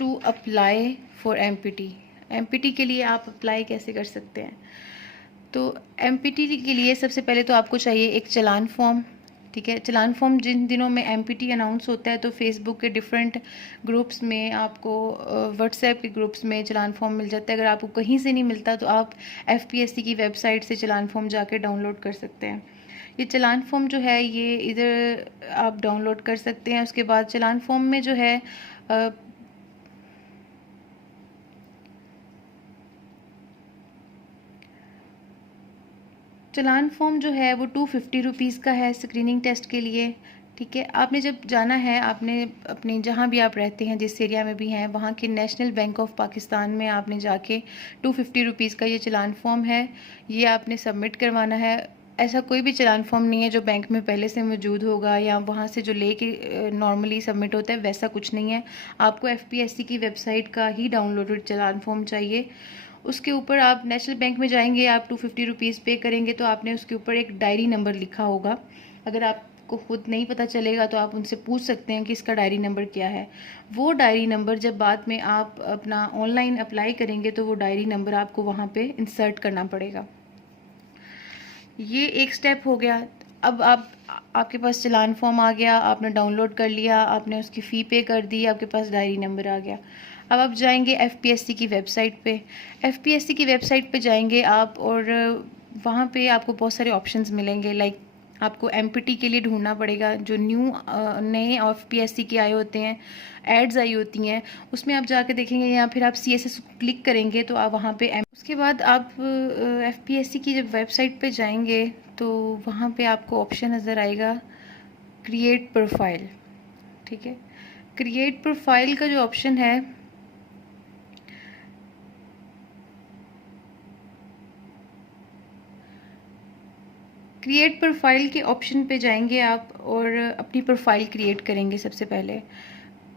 To apply for MPT. MPT के लिए आप अप्लाई कैसे कर सकते हैं? तो एमपीटी के लिए सबसे पहले तो आपको चाहिए एक चालान फॉर्म। ठीक है, चालान फॉर्म जिन दिनों में एमपीटी अनाउंस होता है तो फेसबुक के डिफरेंट ग्रुप्स में, आपको व्हाट्सएप के ग्रुप्स में चालान फॉर्म मिल जाता है। अगर आपको कहीं से नहीं मिलता तो आप एफपीएससी की वेबसाइट से चालान फॉर्म जाके डाउनलोड कर सकते हैं। ये चालान फॉर्म जो है ये इधर आप डाउनलोड कर सकते हैं। उसके बाद चालान फॉर्म में जो है चालान फॉर्म जो है वो 250 रुपीज़ का है स्क्रीनिंग टेस्ट के लिए। ठीक है, आपने जब जाना है, आपने अपनी जहाँ भी आप रहते हैं, जिस एरिया में भी हैं, वहाँ के नेशनल बैंक ऑफ पाकिस्तान में आपने जाके 250 रुपीज़ का ये चालान फॉर्म है, ये आपने सबमिट करवाना है। ऐसा कोई भी चालान फॉर्म नहीं है जो बैंक में पहले से मौजूद होगा या वहाँ से जो लेके नॉर्मली सबमिट होता है, वैसा कुछ नहीं है। आपको एफपीएससी की वेबसाइट का ही डाउनलोडेड चालान फॉर्म चाहिए। उसके ऊपर आप नेशनल बैंक में जाएंगे, आप 250 रुपीज़ पे करेंगे तो आपने उसके ऊपर एक डायरी नंबर लिखा होगा। अगर आपको खुद नहीं पता चलेगा तो आप उनसे पूछ सकते हैं कि इसका डायरी नंबर क्या है। वो डायरी नंबर जब बाद में आप अपना ऑनलाइन अप्लाई करेंगे तो वो डायरी नंबर आपको वहाँ पे इंसर्ट करना पड़ेगा। ये एक स्टेप हो गया। अब आपके पास चालान फॉर्म आ गया, आपने डाउनलोड कर लिया, आपने उसकी फ़ी पे कर दी, आपके पास डायरी नंबर आ गया। अब आप जाएंगे एफपीएससी की वेबसाइट पे। एफपीएससी की वेबसाइट पे जाएंगे आप और वहाँ पे आपको बहुत सारे ऑप्शंस मिलेंगे। लाइक आपको एमपीटी के लिए ढूंढना पड़ेगा, जो नए एफपीएससी के आए होते हैं, एड्स आई होती हैं, उसमें आप जाके देखेंगे, या फिर आप सीएसएस क्लिक करेंगे तो आप वहाँ पे उसके बाद आप एफपीएससी की जब वेबसाइट पे जाएंगे तो वहाँ पे आपको ऑप्शन नज़र आएगा क्रिएट प्रोफाइल। ठीक है, क्रिएट प्रोफाइल का जो ऑप्शन है, क्रिएट प्रोफाइल के ऑप्शन पे जाएंगे आप और अपनी प्रोफाइल क्रिएट करेंगे। सबसे पहले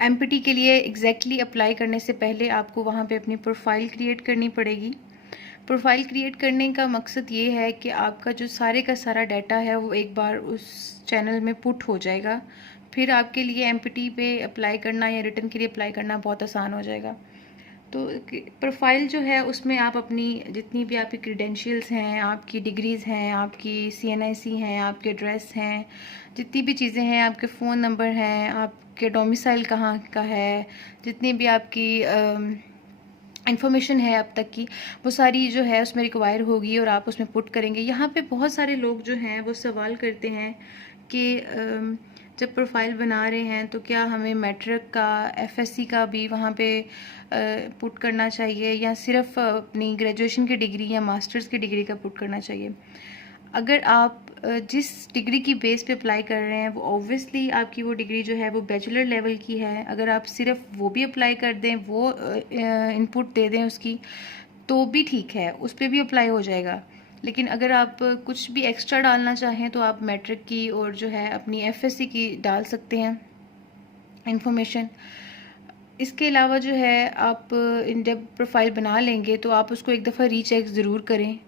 एमपीटी के लिए एग्जैक्टली अप्लाई करने से पहले आपको वहाँ पे अपनी प्रोफाइल क्रिएट करनी पड़ेगी। प्रोफाइल क्रिएट करने का मकसद ये है कि आपका जो सारे का सारा डाटा है वो एक बार उस चैनल में पुट हो जाएगा। फिर आपके लिए एमपीटी पे अप्लाई करना या रिटर्न के लिए अप्लाई करना बहुत आसान हो जाएगा। तो प्रोफाइल जो है उसमें आप अपनी जितनी भी आपकी क्रीडेंशियल्स हैं, आपकी डिग्रीज़ हैं, आपकी सीएनआईसी हैं, आपके एड्रेस हैं, जितनी भी चीज़ें हैं, आपके फ़ोन नंबर हैं, आपके डोमिसाइल कहाँ का है, जितनी भी आपकी इन्फॉर्मेशन है अब तक की, वो सारी जो है उसमें रिक्वायर होगी और आप उसमें पुट करेंगे। यहाँ पे बहुत सारे लोग जो हैं वो सवाल करते हैं कि जब प्रोफाइल बना रहे हैं तो क्या हमें मैट्रिक का, एफएससी का भी वहाँ पे पुट करना चाहिए या सिर्फ अपनी ग्रेजुएशन की डिग्री या मास्टर्स की डिग्री का पुट करना चाहिए? अगर आप जिस डिग्री की बेस पे अप्लाई कर रहे हैं वो ऑब्वियसली आपकी वो डिग्री जो है वो बैचलर लेवल की है। अगर आप सिर्फ वो भी अप्लाई कर दें, वो इनपुट दे दें उसकी, तो भी ठीक है, उस पर भी अप्लाई हो जाएगा। लेकिन अगर आप कुछ भी एक्स्ट्रा डालना चाहें तो आप मैट्रिक की और जो है अपनी एफएससी की डाल सकते हैं इंफॉर्मेशन। इसके अलावा जो है आप जब प्रोफाइल बना लेंगे तो आप उसको एक दफ़ा रीचेक ज़रूर करें,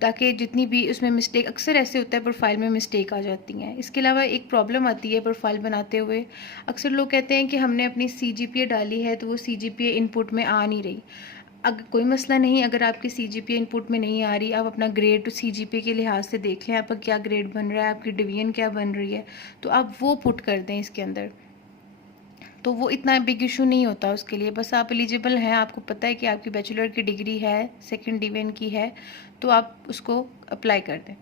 ताकि जितनी भी उसमें मिस्टेक, अक्सर ऐसे होता है प्रोफाइल में मिस्टेक आ जाती हैं। इसके अलावा एक प्रॉब्लम आती है प्रोफाइल बनाते हुए, अक्सर लोग कहते हैं कि हमने अपनी सीजीपीए डाली है तो वो सीजीपीए इनपुट में आ नहीं रही। अगर कोई मसला नहीं, अगर आपकी सीजीपीए इनपुट में नहीं आ रही, आप अपना ग्रेड सीजीपीए के लिहाज से देख लें, आपका क्या ग्रेड बन रहा है, आपकी डिवीजन क्या बन रही है, तो आप वो पुट कर दें इसके अंदर। तो वो इतना बिग इशू नहीं होता उसके लिए। बस आप एलिजिबल हैं, आपको पता है कि आपकी बैचलर की डिग्री है, सेकंड डिवीजन की है, तो आप उसको अप्लाई कर दें।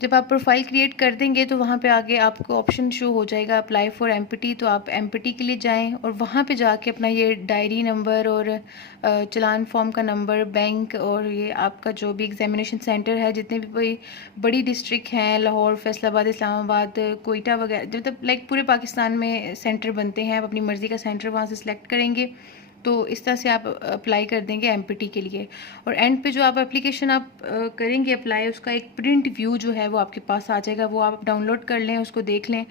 जब आप प्रोफाइल क्रिएट कर देंगे तो वहाँ पे आगे आपको ऑप्शन शो हो जाएगा अप्लाई फॉर एमपीटी। तो आप एमपीटी के लिए जाएं और वहाँ पे जाके अपना ये डायरी नंबर और चालान फॉर्म का नंबर, बैंक और ये आपका जो भी एग्जामिनेशन सेंटर है, जितने भी कोई बड़ी डिस्ट्रिक्ट हैं, लाहौर, फैसलाबाद, इस्लामाबाद, कोयटा वगैरह, मतलब लाइक पूरे पाकिस्तान में सेंटर बनते हैं, आप अपनी मर्ज़ी का सेंटर वहाँ से सिलेक्ट करेंगे। तो इस तरह से आप अप्लाई कर देंगे एमपीटी के लिए। और एंड पे जो आप एप्लीकेशन आप करेंगे अप्लाई, उसका एक प्रिंट व्यू जो है वो आपके पास आ जाएगा, वो आप डाउनलोड कर लें, उसको देख लें।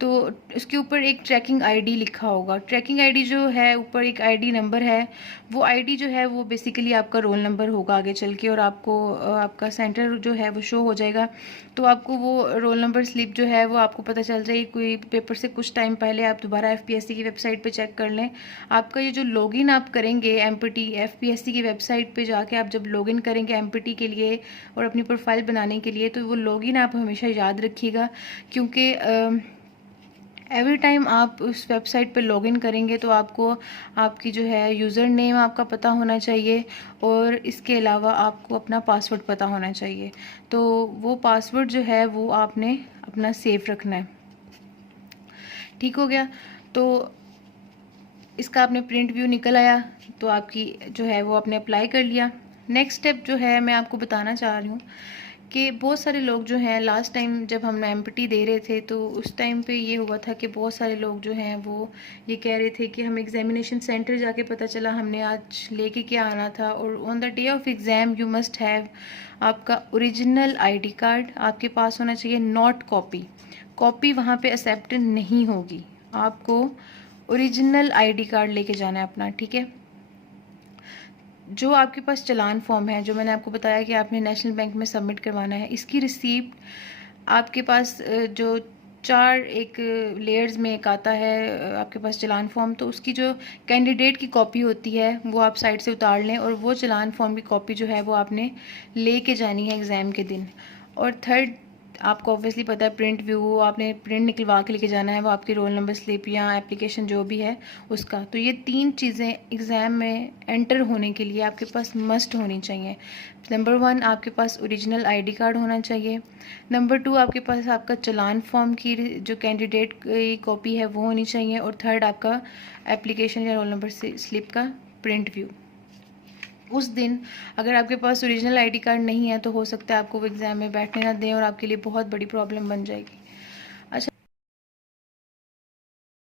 तो उसके ऊपर एक ट्रैकिंग आईडी लिखा होगा। ट्रैकिंग आईडी जो है, ऊपर एक आईडी नंबर है, वो आईडी जो है वो बेसिकली आपका रोल नंबर होगा आगे चल के, और आपको आपका सेंटर जो है वो शो हो जाएगा। तो आपको वो रोल नंबर स्लिप जो है वो आपको पता चल जाएगी। कोई पेपर से कुछ टाइम पहले आप दोबारा एफपीएससी की वेबसाइट पे चेक कर लें। आपका ये जो लॉगिन आप करेंगे एमपीटी एफपीएससी की वेबसाइट पे जाके, आप जब लॉगिन करेंगे एमपीटी के लिए और अपनी प्रोफाइल बनाने के लिए, तो वो लॉगिन आप हमेशा याद रखिएगा, क्योंकि एवरी टाइम आप उस वेबसाइट पे लॉगिन करेंगे तो आपको आपकी जो है यूज़र नेम आपका पता होना चाहिए, और इसके अलावा आपको अपना पासवर्ड पता होना चाहिए। तो वो पासवर्ड जो है वो आपने अपना सेफ रखना है। ठीक हो गया। तो इसका आपने प्रिंट व्यू निकल आया, तो आपकी जो है वो आपने अप्लाई कर लिया। नेक्स्ट स्टेप जो है मैं आपको बताना चाह रही हूँ कि बहुत सारे लोग जो हैं, लास्ट टाइम जब हम एमपीटी दे रहे थे तो उस टाइम पे ये हुआ था कि बहुत सारे लोग जो हैं वो ये कह रहे थे कि हम एग्जामिनेशन सेंटर जाके पता चला हमने आज लेके क्या आना था, और on the day of exam you must have आपका ओरिजिनल आईडी कार्ड आपके पास होना चाहिए, नॉट कॉपी। कॉपी वहाँ पे एक्सेप्ट नहीं होगी, आपको ओरिजिनल आईडी कार्ड लेके जाना है अपना। ठीक है। जो आपके पास चालान फॉर्म है, जो मैंने आपको बताया कि आपने नेशनल बैंक में सबमिट करवाना है, इसकी रिसीप्ट आपके पास जो 4 एक लेयर्स में एक आता है आपके पास चालान फॉर्म, तो उसकी जो कैंडिडेट की कॉपी होती है वो आप साइड से उतार लें, और वो चालान फॉर्म की कॉपी जो है वो आपने लेके जानी है एग्ज़ाम के दिन। और थर्ड, आपको ऑब्वियसली पता है प्रिंट व्यू आपने प्रिंट निकलवा के लेके जाना है, वो आपकी रोल नंबर स्लिप या एप्लीकेशन जो भी है उसका। तो ये 3 चीज़ें एग्ज़ाम में एंटर होने के लिए आपके पास मस्ट होनी चाहिए। नंबर 1 आपके पास ओरिजिनल आईडी कार्ड होना चाहिए। नंबर 2 आपके पास आपका चालान फॉर्म की जो कैंडिडेट की कॉपी है वो होनी चाहिए। और थर्ड आपका एप्लीकेशन या रोल नंबर स्लिप का प्रिंट व्यू। उस दिन अगर आपके पास ओरिजिनल आईडी कार्ड नहीं है तो हो सकता है आपको वो एग्ज़ाम में बैठने ना दें, और आपके लिए बहुत बड़ी प्रॉब्लम बन जाएगी।